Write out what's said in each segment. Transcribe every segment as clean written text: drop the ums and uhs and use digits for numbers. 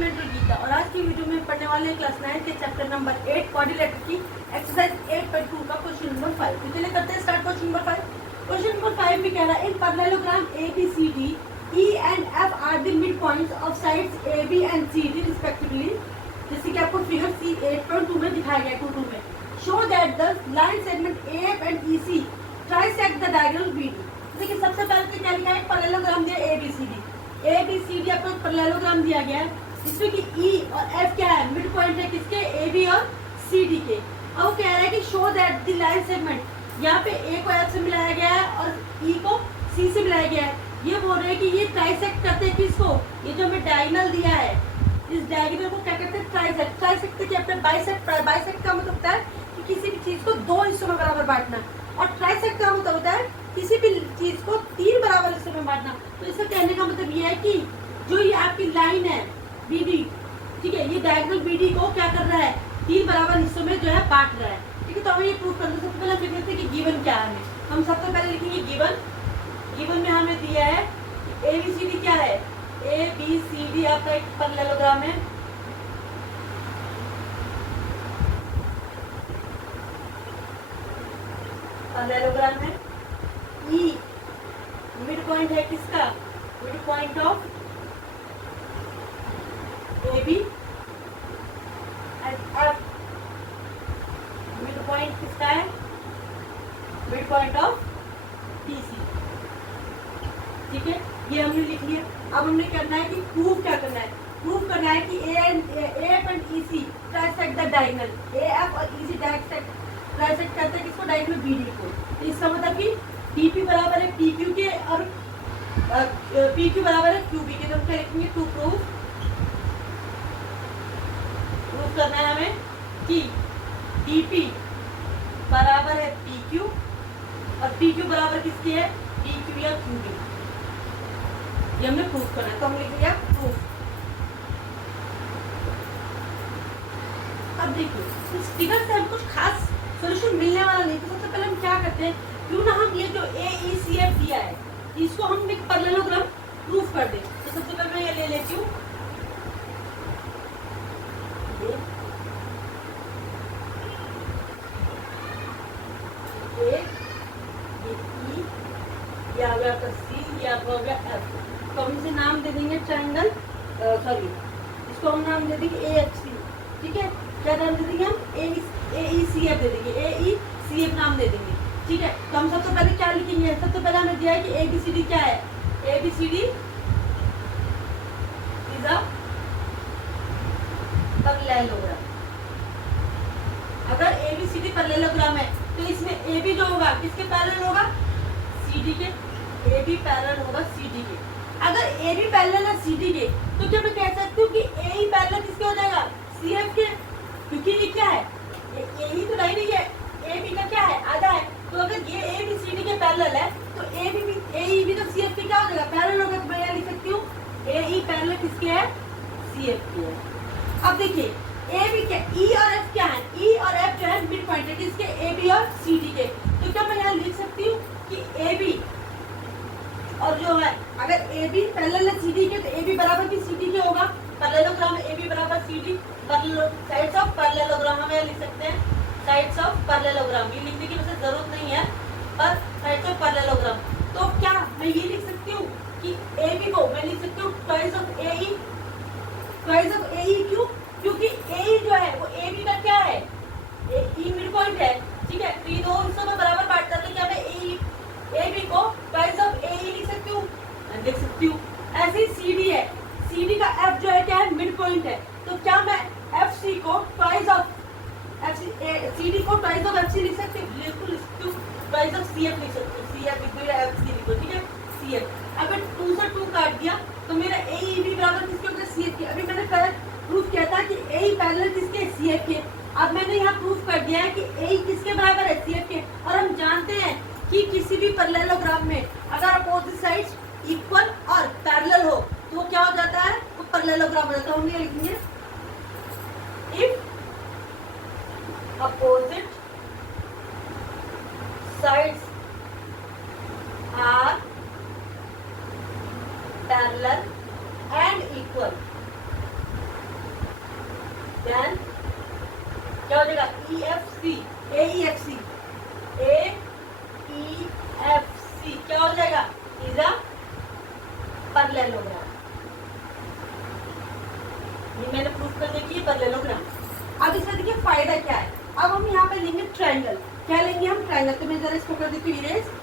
Mental Gita और आज की वीडियो में पढ़ने वाले हैं क्लास 9 के चैप्टर नंबर 8 क्वाड्रिलेटरल की एक्सरसाइज 8.2 का क्वेश्चन नंबर 5। तो चलिए करते हैं start question number 5। Question number 5 में कह रहा है इन parallelogram ABCD E and F are the midpoints of sides AB and CD respectively, जैसे कि आपको फिगर C 8.2 में दिखाया गया है 2.2 में। Show that the line segment AF and EC trisect the diagonal BD। देखिए सबसे पहले तो क्या लिखा है, पैरेललोग्राम दिया ABCD आपको पैरेललोग्राम दिया गया है जिसमें कि E और F क्या है, मिड पॉइंट है किसके, AB और CD के। अब वो कह रहा है कि show that the line segment, यहाँ पे A को F से मिलाया गया है और E को C से मिलाया गया है। ये बोल रहे हैं कि ये ट्राइसेक्ट करते हैं किसको, ये जो हमें डायगोनल दिया है इस डायगोनल को क्या करते हैं, ट्राइसेक्ट। ट्राइसेक्ट के अपने बाइसेक्ट का मतलब होता है कि किसी भी चीज को दो हिस्सों में बराबर बांटना, और ट्राइसेक्ट का मतलब होता है किसी भी चीज को तीन बराबर हिस्सों में बांटना। तो इसका कहने का मतलब ये है कि जो ये आपकी लाइन है BD, ठीक है, ये डायगोनल BD को क्या कर रहा है, तीन बराबर हिस्सों में जो है बांट रहा है। ठीक है, तो हमें ये प्रूव करना, सबसे पहले हम लिख लेते हैं कि गिवन क्या है। हम सबसे पहले लिखेंगे गिवन में हमें दिया है ABCD क्या है, ABCD आपका एक पैरेललोग्राम है। पैरेललोग्राम है। E मिड पॉइंट है किसका, mid point of AB and F mid point किसका है, मिड पॉइंट ऑफ BC। ठीक है, ये हमने लिख लिया। अब हमने करना है कि प्रूव क्या करना है, प्रूव करना है कि AF and EC trisect the diagonal. AF और EC ट्राइसेक्ट करते हैं किसको, डायगोनल BD को। तो इसका मतलब कि DP बराबर है PQ के और PQ बराबर है QB के। तो हम क्या लिखेंगे, टू प्रूव करना है हमें कि DP बराबर है PQ और PQ बराबर किसकी है, PQ या QB। ये हमने प्रूफ करना है, तो हम लिख दिया प्रूफ। अब देखिए इस फिगर से हम कुछ खास सॉल्यूशन मिलने वाला नहीं। तो सबसे पहले हम क्या करते हैं, क्यों ना हम ये जो AECF दिया है इसको हम एक पैरेललोग्राम प्रूफ कर दें। तो सबसे पहले मैं ये ले लेती हूँ, ये आ गया आपका C, ये आपका हो गया F। तो हम इसे नाम दे देंगे ट्रायंगल, सॉरी इसको हम नाम दे देंगे AHC। ठीक है, क्या नाम दे देंगे हम, AECF दे देंगे, AECF नाम दे देंगे। ठीक है, तो हम सबसे पहले क्या लिखेंगे, सबसे पहले हमें दिया है कि ABCD क्या है, ABCD इज अ पैरेललोग्राम। अगर ABCD पैरेललोग्राम है तो इसमें AB जो होगा किसके पैरेलल होगा, CD के। AB पैरेलल होगा CD के। अगर AB पैरेलल है CD के तो क्या मैं कह सकती हूँ कि AE पैरेलल किसके हो जाएगा, CF के, क्योंकि ये क्या है, AE तो नहीं है, AB का क्या है, आधा है। तो अगर ये ABCD के पैरेलल है तो AE भी तो CF के क्या हो जाएगा, पैरेलल होगा। तो मैं यहाँ लिख सकती हूँ AE पैरेलल किसके है, CF के है। अब देखिए AB क्या, E और F क्या है, E और F जो है मिड पॉइंट है किसके, AB और CD के। तो क्या मैं यहाँ लिख सकती हूँ कि AB और जो है, अगर AB पैरेलल है CD के तो AB बराबर भी CD के होगा। पैरेललोग्राम में AB बराबर CD, साइड्स ऑफ पैरेललोग्राम हम यहाँ लिख सकते हैं साइड्स ऑफ पैरेललोग्राम। ये लिखने की वैसे जरूरत नहीं है, पर साइड्स ऑफ पैरेललोग्राम। तो क्या मैं ये लिख सकती हूँ कि AB को मैं लिख सकती हूँ twice of AE, twice of AE क्यों, क्योंकि AE जो है वो AB का क्या है, E मिड पॉइंट है। ठीक है, तो ये दो हिस्सों में बराबर बांटता है, तो क्या मैं AB को ट्वाइस ऑफ AE लिख सकती हूँ, लिख सकती हूँ। ऐसे ही CD है, CD का F जो है क्या है, मिड पॉइंट है। तो क्या मैं FC को ट्वाइस ऑफ CD को ट्वाइस ऑफ FC लिख सकती हूँ, बिल्कुल लिख सकती हूँ। ट्वाइस ऑफ CF लिख सकती हूँ, CF लिख दो या FC लिख दो। ठीक है, CF। अगर 2 से 2 काट दिया तो मेरा AEB बराबर किसके होगा, CF के। अभी मैंने पहले प्रूफ किया था कि AE पैरेलल किसके, CF के। अब मैंने यहाँ प्रूफ कर दिया है कि AE किसके बराबर है, CF के। और हम जानते हैं कि किसी भी पैरेललोग्राम में अगर अपोजिट साइड्स इक्वल और पैरेलल हो तो वो क्या हो जाता है, वो पैरेललोग्राम हो जाता है। हम ये लिखेंगे if opposite sides are parallel and equal then क्या हो जाएगा E F C, A E F C, A E F C क्या हो जाएगा इज अ पैरेललोग्राम। ये मैंने प्रूफ कर दिया कि ये पैरेललोग्राम। अब इसका देखिए फायदा क्या है। अब हम यहाँ पे लेंगे ट्रायंगल। क्या लेंगे हम? ट्रायंगल। तो मैं जरा इसको कर देती हूँ इरेज।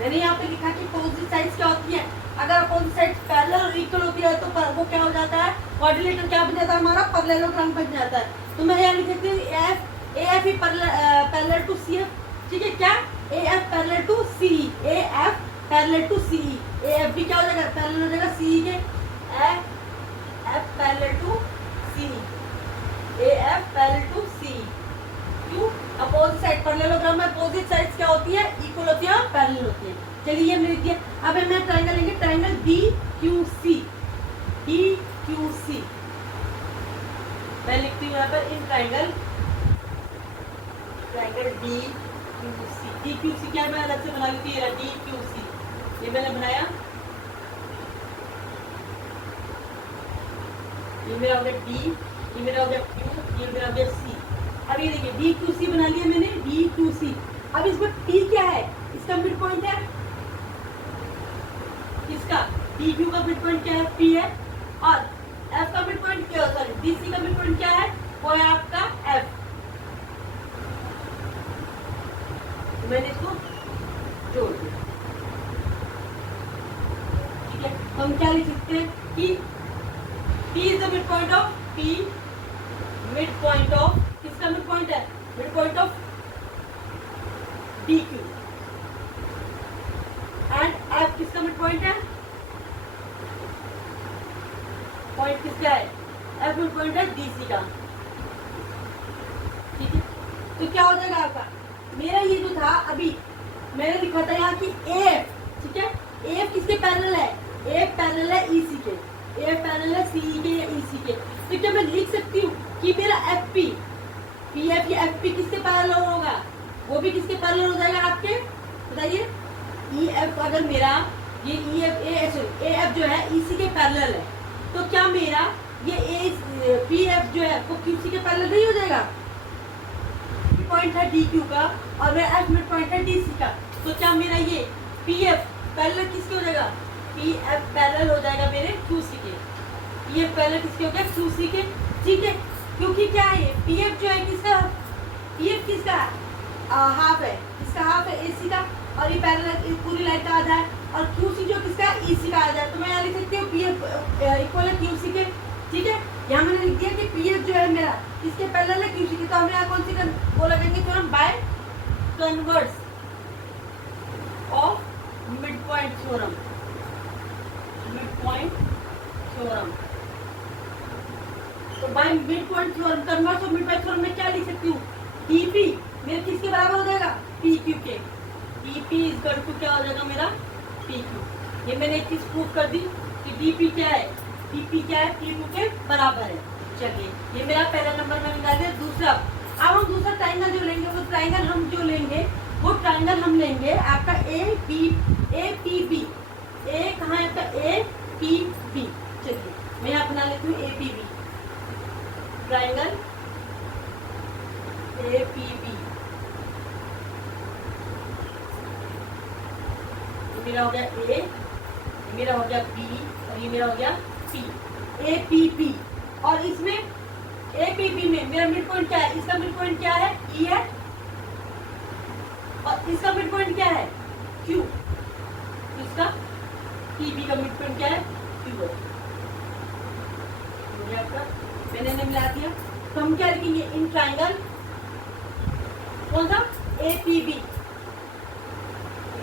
मैंने यहाँ पे लिखा कि अपोजिट साइड्स क्या होती है। अगर अपोजिट साइड्स पैरेलल और इक्वल होती है तो वो क्या हो जाता है? क्वाड्रिलेटरल क्या बन जाता है? हमारा पैरेललोग्राम बन जाता है। तो मैं यहाँ लिख देती हूँ A F E parallel to C F. ठीक है, क्या? A F parallel to C, A F parallel to C, A F भी क्या हो जाएगा? पैरेलल हो जाएगा सी के, A F parallel to C, A F parallel to C. क्यों? अपोजिट साइड पैरेललोग्राम में अपोजिट साइड्स क्या होती है? इक्वल होती है और पैरेलल होती है। चलिए ये मिल गया। अब मैं ट्रायंगल लेंगे, triangle D Q C, D Q C. मैं लिखती हूँ यहाँ पर in triangle, triangle D Q C. D Q C क्या मैं अलग से बना लेती हूँ, डी क्यू सी ये मैंने बनाया। ये मेरा हो गया डी, ये मेरा हो गया क्यू, ये मेरा हो गया सी। अब ये देखिए डी क्यू सी बना लिया मैंने, डी क्यू सी। अब इसमें पी क्या है? इसका मिड पॉइंट है। इसका डी क्यू का मिड पॉइंट क्या है? पी है। और एफ का मिड पॉइंट क्या, सॉरी डी सी का मिड पॉइंट क्या है? वो है आपका एफ। तो मैंने इसको जोड़ दिया। ठीक है, तो हम क्या लिख सकते हैं कि P is the mid point of P, mid point of किसका मिड पॉइंट है? Mid point of D Q. And F किसका मिड पॉइंट है? पॉइंट किसका है? एफ मिड पॉइंट है डीसी का। ठीक है, तो क्या हो जाएगा आपका? मेरा ये जो था अभी मैंने लिखा था यहाँ कि एफ, ठीक है, एफ किसके पैरेलल है? एफ पैरेलल है ईसी के, एफ पैरेलल है सीई के या ईसी के। तो क्या मैं लिख सकती हूँ कि मेरा एफ पी, पी एफ या एफ पी किसके पैरेलल होगा? वो भी किसके पैरेलल हो जाएगा आपके? बताइए। ई एफ अगर मेरा ये ई एफ ए एफ जो है ईसी के पैरेलल है, तो क्या मेरा ये ए पी एफ जो है वो क्यूसी के पैरेलल नहीं हो जाएगा? पॉइंट है डी क्यू का और मेरा एफ मिड पॉइंट है डी सी का। तो क्या मेरा ये पी एफ पैरेलल किसके हो जाएगा? पी एफ पैरेलल हो जाएगा मेरे क्यू सी के। पी एफ पैरेलल किसके हो गया? क्यू सी के। ठीक है, क्योंकि क्या है ये पी एफ जो है किसका? पी एफ किसका हाफ है? इसका हाफ है ए सी का, और ये पैरेलल पूरी लाइन का आधा है। और क्यू सी जो किसका? ई सी का आधा है। तो मैं यहाँ लिख सकती हूँ पी एफ इक्वल है क्यू सी के। ठीक है, यहाँ मैंने लिख दिया कि पी एफ जो है मेरा किसके पैरेलल है? क्यू सी के। तो हम यहाँ कौन सी वो लगेंगे theorem? By converse of mid point theorem, mid point theorem. तो by mid point theorem, converse of mid point theorem में क्या लिख सकती हूँ? डीपी मेरे किसके बराबर हो जाएगा? पी क्यू के। डीपी इज इक्वल टू क्या हो जाएगा मेरा? P Q. ये मैंने एक चीज प्रूव कर दी कि डीपी क्या है? डीपी क्या है? पी क्यू के बराबर है। चलिए, ये मेरा पहला नंबर में निकाल दिया। दूसरा, अब हम दूसरा ट्रायंगल जो लेंगे, वो ट्रायंगल हम जो लेंगे वो ट्रायंगल हम लेंगे आपका ए पी बी। ए कहाँ है आपका? A P B. चलिए मैं यहाँ बना लेती हूँ A P B, triangle A P B. मेरा हो गया ए, मेरा हो गया बी, और ये मेरा हो गया सी। ए पी बी, और इसमें ए पी बी में मेरा मिड पॉइंट क्या है? इसका मिड पॉइंट क्या है? ई है। और इसका मिड पॉइंट क्या है? क्यू। इसका पी बी का मिड पॉइंट क्या है? क्यू है। आपका मैंने मिला दिया। तो हम क्या लिखेंगे इन ट्रायंगल? कौन सा? A P B,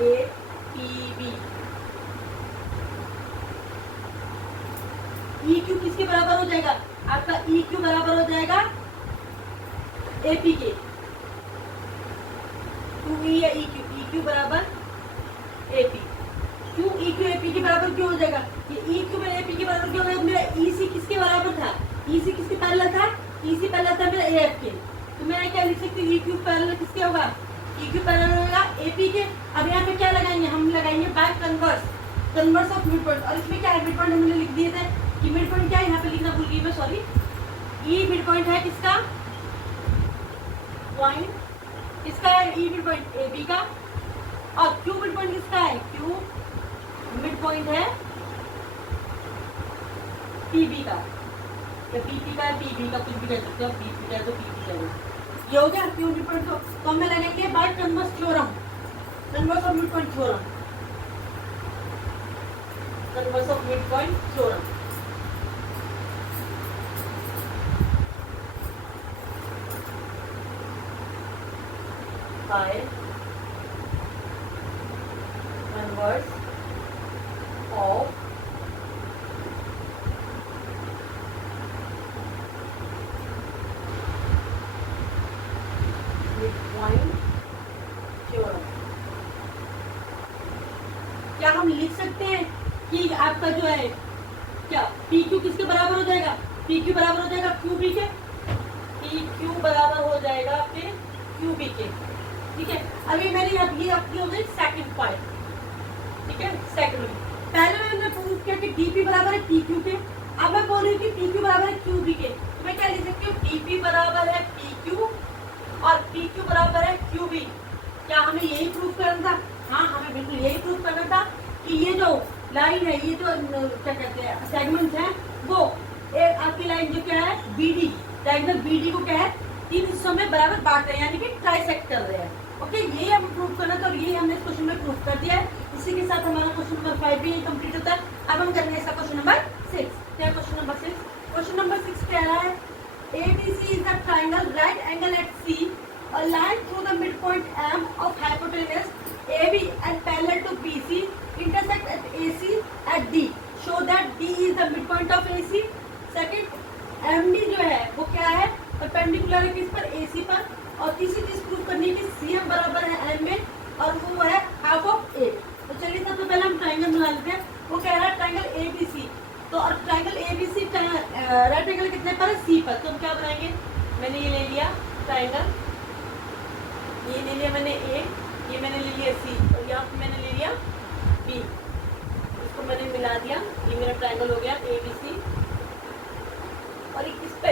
A P B. E Q किसके बराबर हो जाएगा? आपका ई क्यू बराबर हो जाएगा ए पी के। 2e या ई क्यू बराबर ए पी। क्यों? क्यों ई क्यू ए पी के बराबर क्यों हो जाएगा? ये ई क्यू ए पी के बराबर क्यों हो जाएगा? मेरा ई सी किसके बराबर था? ई सी किसके पैरेलल था? ई सी पैरेलल था मेरा ए एफ के। तो मैं क्या लिख सकती हूँ? ई क्यू पैरेलल किसके होगा? ई क्यू पैरेलल होगा ए पी के। अब यहाँ पे क्या लगाएंगे? हम लगाएंगे bye converse of mid point. और इसमें क्या है? मिड पॉइंट हमने लिख दिए थे कि मिड पॉइंट क्या है, यहाँ पे लिखना भूल गई मैं, सॉरी। ई मिड पॉइंट है किसका? पॉइंट किसका है? E mid point A B का। और क्यू मिड पॉइंट किसका है? क्यू मिड पॉइंट है पी बी का, या पी पी का, पी बी का, कुछ भी कह सकते हो। पी पी का तो पी पी का ये हो गया क्यू मिड पॉइंट। तो हमें लगेंगे by converse theorem, converse of mid point theorem, converse of mid point theorem. By converse of mid point theorem. क्या हम लिख सकते हैं कि आपका जो है क्या पी क्यू किसके बराबर हो जाएगा? पी क्यू बराबर हो जाएगा क्यू बी के। पी क्यू बराबर हो जाएगा फिर क्यू बी के। ठीक है, अभी मैंने ये अपनी हो गई सेकंड पॉइंट। ठीक है, सेकंड पहले मैंने प्रूव किया कि डी पी बराबर है पी क्यू के। अब मैं बोल रही हूँ कि पी क्यू बराबर है क्यू बी के। तो मैं क्या लिख सकती हूँ? डी पी बराबर है पी क्यू और पी क्यू बराबर है क्यू बी। क्या हमें यही प्रूव करना था? हाँ, हमें बिल्कुल यही प्रूव करना था कि ये जो लाइन है, ये जो क्या कहते हैं सेगमेंट है, वो एक आपकी लाइन जो क्या है B D, diagonal B D को क्या है 3 हिस्सों में बराबर बांट रहे हैं, यानी कि ट्राइसेक्ट कर रहे हैं। ओके, यही हमें प्रूव करना था और यही हमने इस क्वेश्चन में प्रूव कर दिया है। इसी के साथ हमारा क्वेश्चन नंबर 5 भी कंप्लीट होता है। अब हम करेंगे इसका क्वेश्चन नंबर 6। क्या क्वेश्चन नंबर 6? क्वेश्चन नंबर 6 कह रहा है ABC is a triangle right angle at C, a line through the midpoint M of hypotenuse AB and parallel to BC intersect at AC at D. Show that D is the midpoint of AC. Second, MD जो है वो क्या है? Perpendicular है किस पर? AC पर। और तीसरी चीज प्रूव करनी है कि CM बराबर है M में और वो है हाफ ऑफ A। तो चलिए सबसे पहले हम ट्राइंगल बना लेते हैं। वो कह रहा है ट्राइंगल ABC। तो और ट्राइंगल ABC राइट एंगल कितने पर है? C पर। तो हम क्या बनाएंगे? मैंने ये ले लिया ट्राइंगल, ये ले लिया मैंने A, ये मैंने ले लिया C और यहाँ पे मैंने ले लिया B। इसको मैंने मिला दिया, ये मेरा ट्राइंगल हो गया ABC। और ये किस पे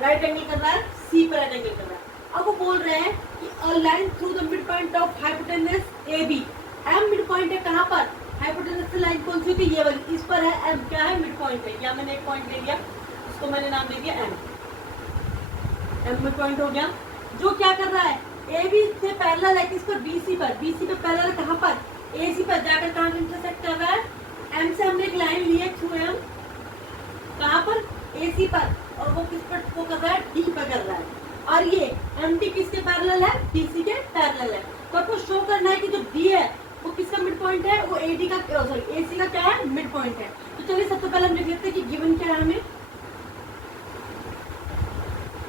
राइट एंगल कर रहा है? C पर राइट एंगल कर रहा है। अब वो बोल रहे हैं कि a line through the mid point of hypotenuse AB। M mid point है कहाँ पर? हाइपोटेनस से लाइन कौन सी थी? ये वाली, इस पर है M। क्या है? मिड पॉइंट है। या मैंने एक पॉइंट ले लिया, उसको मैंने नाम दे दिया M। M मिड पॉइंट हो गया। जो क्या कर रहा है? AB से पैरेलल है किस पर? BC पर। BC पे पैरेलल है कहाँ पर? AC पर। जाकर कहाँ से इंटरसेक्ट कर रहा है? M से हमने एक लाइन ली है थ्रू M, कहाँ पर? AC पर। और वो किस पर वो कर रहा है? D पर कर रहा है। और ये MD किसके पैरेलल है? BC के पैरेलल है। तो आपको शो करना है कि जो D है वो किसका मिड पॉइंट है? वो AD का सॉरी AC का क्या है? मिड पॉइंट है। तो चलिए सबसे पहले हम लिख लेते हैं कि गिवन क्या है हमें।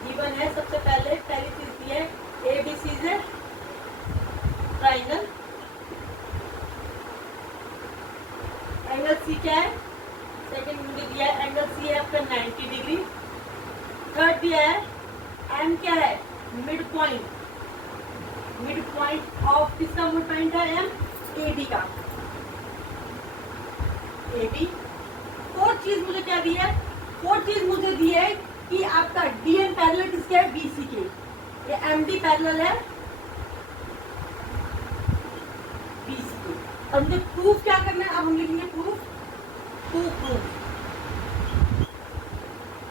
गिवन है सबसे पहले पहली चीज दी है ABC है ट्राइंगल। एंगल C क्या है? सेकंड मुझे दिया है एंगल C है आपका 90 डिग्री। थर्ड दिया है M क्या है? Mid point. Mid point of किसका मिड पॉइंट है? M AB का। AB। फोर्थ चीज मुझे क्या दी है? फोर्थ चीज मुझे दी है कि आपका DM पैरेलल किसके है? BC के। ये MD पैरेलल है BC के। और मुझे प्रूफ क्या करना है? अब हम लिखेंगे प्रूफ।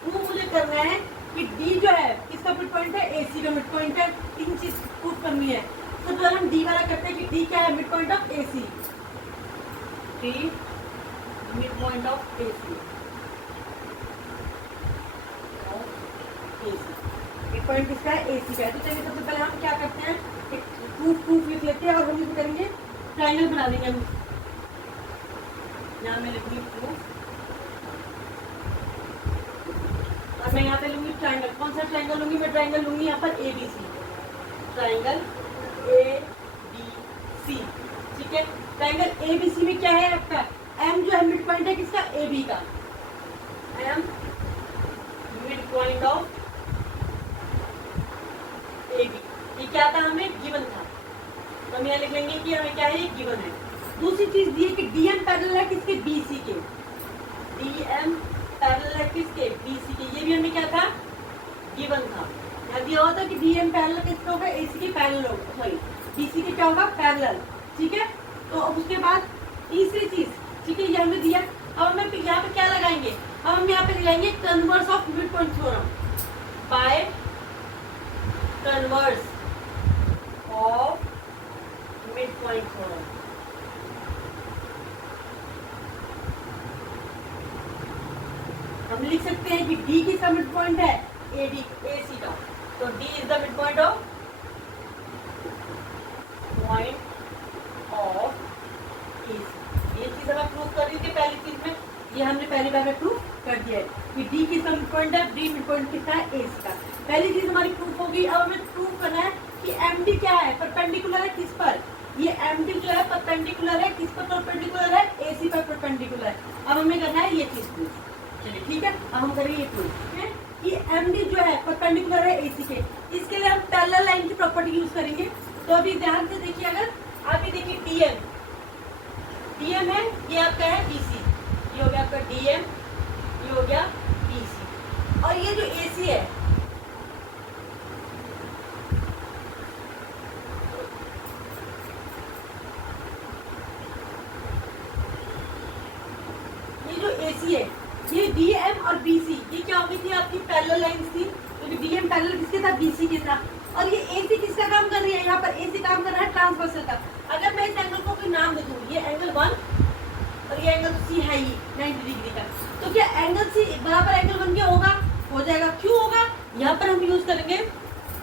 प्रूफ मुझे करना है कि D जो है किसका मिड पॉइंट है? AC का मिड पॉइंट है। 3 चीज प्रूफ करनी है। तो पहले हम D वाला करते हैं कि D क्या है? Mid point of AC। D mid point of AC। Mid point किसका है? AC का है। तो चलिए सबसे पहले हम क्या करते हैं? एक प्रूफ लिख लेते हैं और हम इसे करेंगे ट्राइंगल बना देंगे हम। यहाँ मैं लिखूंगी प्रूफ और मैं यहाँ पे लूंगी ट्राइंगल। कौन सा ट्राइंगल लूंगी? मैं ट्राइंगल लूंगी यहाँ पर ABC। Triangle ABC। ठीक है। ट्रायंगल एबीसी में क्या है आपका, एम जो है मिड पॉइंट है किसका, ए बी का, M mid point of A B, ये क्या था हमें गिवन था, तो हम यहाँ लिख लेंगे कि हमें क्या है, ये गिवन है। दूसरी चीज दी है कि डीएम पैरेलल है किसके, बीसी के, डीएम पैरेलल है किसके, बीसी के, ये भी हमें क्या था, गिवन था। यहाँ दिया हुआ था कि डीएम पैरेलल किसका होगा, एसी के पैरेलल होगा, सॉरी बीसी के क्या होगा, पैरेलल, ठीक है। तो अब उसके बाद तीसरी चीज, ठीक है, ये हमें दिया। अब हमें यहाँ पे क्या लगाएंगे, अब हम यहाँ पे लगाएंगे converse of mid point theorem, by converse of mid point theorem. हम लिख सकते हैं कि डी किसका मिड पॉइंट है, ए डी ए सी का, तो D is the mid point of A C. ये चीज हमें प्रूव कर रही थी पहली चीज में, ये हमने पहली बार में प्रूव कर दिया है कि डी किसका मिड पॉइंट है, डी मिड पॉइंट किसका है, ए सी का। पहली चीज हमारी प्रूफ होगी। अब हमें प्रूव करना है कि एम डी क्या है, परपेंडिकुलर है किस पर, ये एम डी जो है परपेंडिकुलर है किस पर, परपेंडिकुलर है ए सी पर परपेंडिकुलर है। अब हमें करना है ये चीज प्रूफ, चलिए ठीक है। अब हम करेंगे ये प्रूफ है कि एम डी जो है परपेंडिकुलर है ए सी के, इसके लिए हम पैरेलल लाइन की प्रॉपर्टी यूज करेंगे। तो अभी ध्यान से देखिए, अगर आप ये देखिए डीएम, डीएम है ये आपका है बीसी, ये हो गया आपका डीएम, ये हो गया बीसी, और ये जो एसी है एसी है, ये डीएम और बीसी, ये क्या हो गई थी आपकी पैरेलल लाइंस थी, क्योंकि डीएम पैरेलल किसके था, बीसी के था। और ये एसी किसका काम कर रही है, यहाँ पर एसी काम कर रहा है ट्रांसवर्सल का। अगर मैं इस एंगल को कोई नाम दे दूँ, ये एंगल 1 और ये एंगल सी है ही 90 डिग्री का, तो क्या एंगल सी बराबर एंगल 1 के होगा, हो जाएगा। क्यों होगा, यहाँ पर हम यूज करेंगे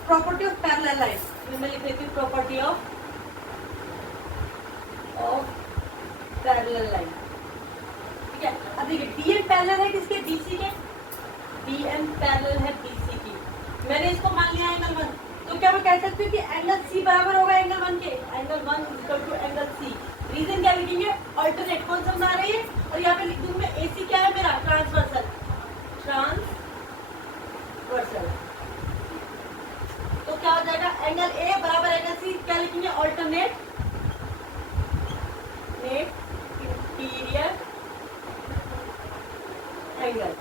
प्रॉपर्टी ऑफ पैरेलल लाइन। मैं लिख लेती हूँ प्रॉपर्टी ऑफ पैरेलल लाइन, ठीक है। अब देखिए डीएम पैरेलल है किसके, बीसी के, डीएम पैरेलल है बीसी की, मैंने इसको मान लिया एंगल 1, तो क्या मैं कह सकती हूँ कि एंगल सी बराबर होगा एंगल 1 के, angle 1 equal to angle C. Reason क्या लिखेंगे, अल्टरनेट कौन सा बना रही है, और यहाँ पे लिख दूँ मैं एसी क्या है मेरा, ट्रांसवर्सल, ट्रांसवर्सल, तो क्या हो जाएगा, एंगल ए बराबर एंगल सी, क्या लिखेंगे, अल्टरनेट इंटीरियर एंगल,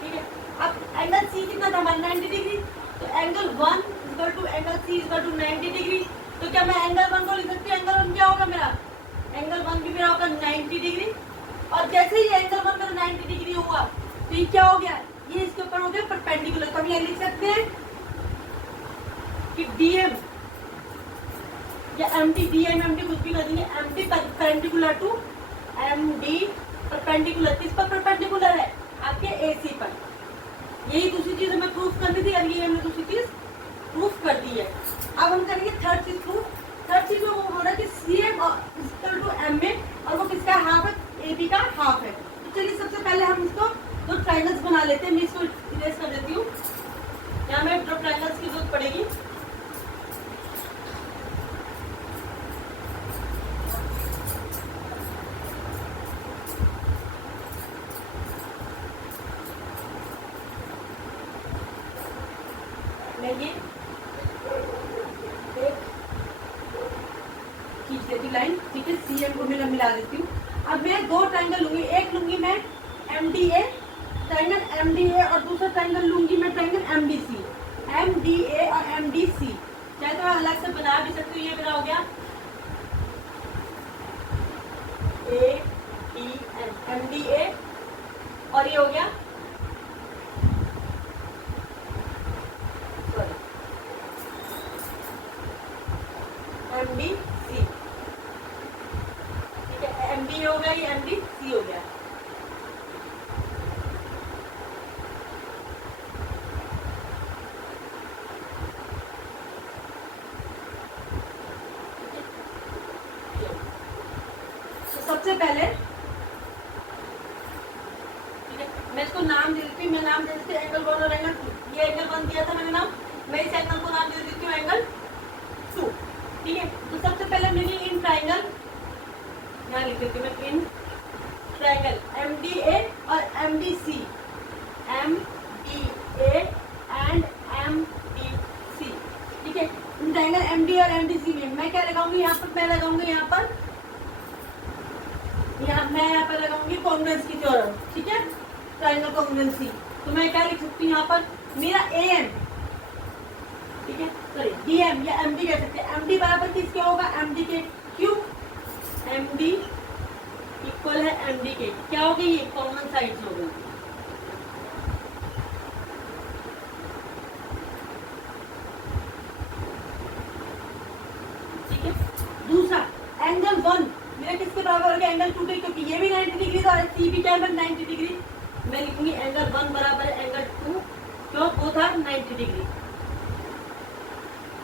ठीक है। अब एंगल सी कितना था हमारा, 90 डिग्री, तो angle 1 equal to angle C equal to 90 degree, तो क्या मैं एंगल 1 को लिख सकती हूँ, एंगल 1 क्या होगा मेरा, एंगल 1 भी मेरा होगा 90 डिग्री, और जैसे ही एंगल 1 मेरा 90 डिग्री हुआ, तो ये क्या हो गया, ये इसके ऊपर हो गया परपेंडिकुलर। तो हम ये लिख सकते हैं कि डीएम या एमडी, डीएम एमडी कुछ भी कर देंगे, MD perpendicular to MD, perpendicular किस पर परपेंडिकुलर है, आपके एसी पर। यही दूसरी चीज हमें प्रूफ करनी थी, और ये हमने दूसरी चीज प्रूफ कर दी है। अब हम करेंगे थर्ड चीज प्रूफ। थर्ड चीज में वो हो रहा है कि सीएम इक्वल टू एम में, और वो किसका हाफ है, एबी का हाफ है। तो चलिए सबसे पहले हम इसको दो ट्रायंगल्स बना लेते हैं। मैं इसको इरेज कर देती हूँ, यहाँ में दो ट्रायंगल्स की जरूरत पड़ेगी। मैं ये खींच देती लाइन, ठीक है, सी एम को मैं मिला देती हूँ। अब मैं दो ट्रायंगल लूंगी, एक लूंगी मैं M D A, triangle M D A, और दूसरा ट्रायंगल लूंगी मैं triangle M D C, M D A और एम डी सी। चाहे तो मैं अलग से बना भी सकती हूँ, ये मेरा हो गया A D M D A, और ये हो गया एम डी सी, ठीक है, एम डी हो गया, ये एम डी सी हो गया। तो सबसे पहले ठीक है, मैं इसको नाम दे देती हूँ, मैं नाम दे देती हूँ एंगल 1 और एंगल 2। ये एंगल 1 दिया था मैंने नाम, मैं इस एंगल को नाम दे देती हूँ एंगल 2, ठीक है। तो यहाँ लिख देती हूँ मैं, इन ट्रायंगल MDA और MDC, MDA एंड MDC, ठीक है। इन ट्रायंगल MD और MDC में मैं क्या लगाऊंगी यहाँ पर, मैं लगाऊंगी यहाँ पर, मैं यहाँ पर लगाऊंगी कॉन्ग्रुएंस की थ्योरम, ठीक है, ट्रायंगल कॉन्ग्रुएंसी। तो मैं क्या लिख सकती हूँ यहाँ पर, मेरा AM, ठीक है, सॉरी DM या MD कह सकते हैं। MD बराबर किसके होगा, MD के क्यूब, MD इक्वल है MD के, क्या होगी ये कॉमन साइड्स हो गई, ठीक है। दूसरा एंगल 1 मेरा किसके बराबर हो गया, एंगल 2 के, क्योंकि ये भी 90 डिग्री था और सी भी क्या है 90 डिग्री, मैं लिखूंगी एंगल 1 बराबर है एंगल 2, क्यों वो था 90 डिग्री,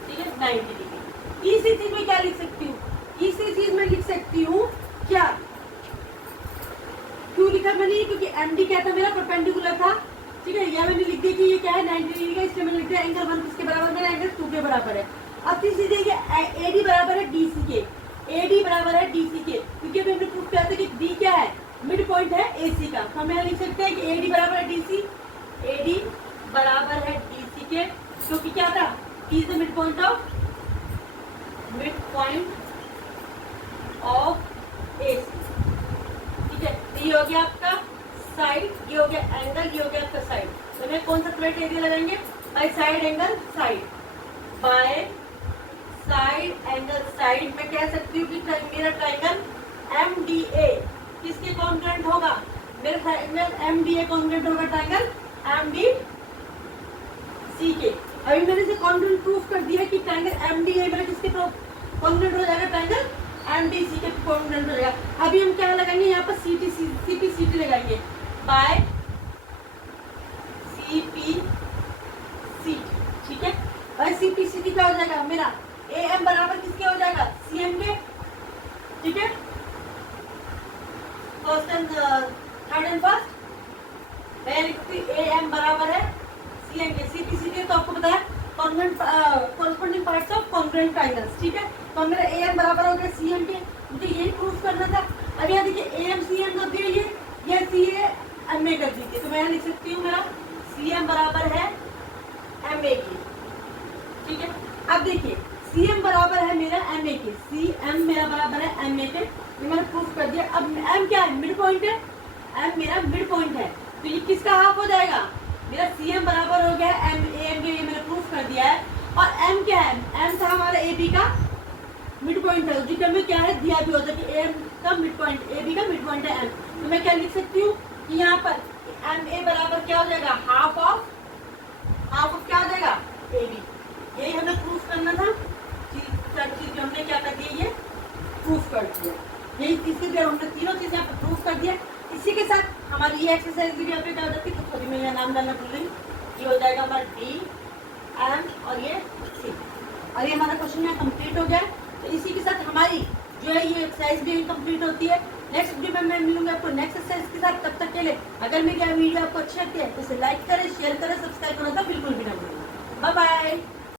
ठीक है, 90 डिग्री। इसी चीज में क्या लिख सकती हूँ, इसी चीज में लिख सकती हूँ क्या, क्यों लिखा मैंने, क्योंकि MD क्या था मेरा परपेंडिकुलर था, ठीक है, यह मैंने लिख दिया कि ये क्या है 90 डिग्री का, इसलिए मैंने लिख दिया एंगल 1 किसके बराबर है, एंगल 2 के बराबर है। अब तीसरी देखिए AD बराबर है DC के, AD बराबर है DC के, क्योंकि अभी हमने प्रूफ किया था कि D क्या है, मिड पॉइंट है AC का, तो हम यहाँ लिख सकते हैं कि AD बराबर है DC, AD बराबर है DC के, क्योंकि क्या था, D is the mid point of AC, ठीक है। ये हो गया आपका साइड, ये हो गया एंगल, ये हो गया आपका साइड। तो मैं कौन सा करेक्ट एरिया लगाएंगे, by side angle side, by side angle side. मैं कह सकती हूँ कि मेरा ट्रायंगल MDA किसके कॉन्ग्रुएंट होगा, मेरा ट्रायंगल MDA कॉन्ग्रुएंट होगा ट्रायंगल MDC के। अभी मैंने से कॉन्ग्रुएंट प्रूफ कर दिया कि ट्रायंगल MDA मेरा किसके कॉन्ग्रुएंट हो जाएगा, ट्रायंगल MDC के कॉन्ग्रुएंट हो जाएगा। अभी हम क्या लगाएंगे यहाँ पर, CPCT लगाएंगे, बाय CPCT, ठीक है। बाय CPCT क्या हो जाएगा मेरा, AM बराबर किसके हो जाएगा, CM के, ठीक है, first and third and first. मैं लिखती हूँ AM बराबर है CM के, CPCT तो आपको बताया corresponding parts of congruent triangles, ठीक है। तो मेरा AM बराबर हो गया CM के, मुझे यही प्रूफ करना था। अब यहाँ देखिए AM CM कर दिया, ये CA MA कर दीजिए, तो मैं यहाँ लिख सकती हूँ मेरा CM बराबर है MA की, ठीक है। अब देखिए CM बराबर है मेरा MA के, CM मेरा बराबर है MA के, ये मैंने प्रूफ कर दिया। अब M क्या है, मिड पॉइंट है, M मेरा मिड पॉइंट है, तो ये किसका हाफ हो जाएगा, मेरा CM बराबर हो गया AM के, ये मैंने प्रूफ कर दिया है। और M क्या है, M था हमारा AB का मिड पॉइंट है, जिसका में क्या है दिया भी होता है कि AM का मिड पॉइंट, AB का मिड पॉइंट है M, तो मैं क्या लिख सकती हूँ कि यहाँ पर MA बराबर क्या हो जाएगा, हाफ ऑफ क्या हो जाएगा AB। यही हमें प्रूफ करना था, चीज हमने क्या कर दिया, ये प्रूफ कर दिया, यही इसके लिए हमने तीनों चीजें यहाँ पर प्रूफ कर दिया। इसी के साथ हमारी ये एक्सरसाइज भी यहाँ पे क्या हो जाती है, तो सॉरी मैं यहाँ नाम डालना भूल गई, ये हो जाएगा हमारा D M और ये C, और ये हमारा क्वेश्चन यहाँ कंप्लीट हो गया। तो इसी के साथ हमारी जो है ये एक्सरसाइज भी कंप्लीट होती है। नेक्स्ट वीडियो में मैं मिलूंगी आपको नेक्स्ट एक्सरसाइज के साथ। तब तक के लिए अगर मेरी वीडियो आपको अच्छी लगती है तो इसे लाइक करें, शेयर करें, सब्सक्राइब करना तो बिल्कुल भी ना भूलें। Bye bye.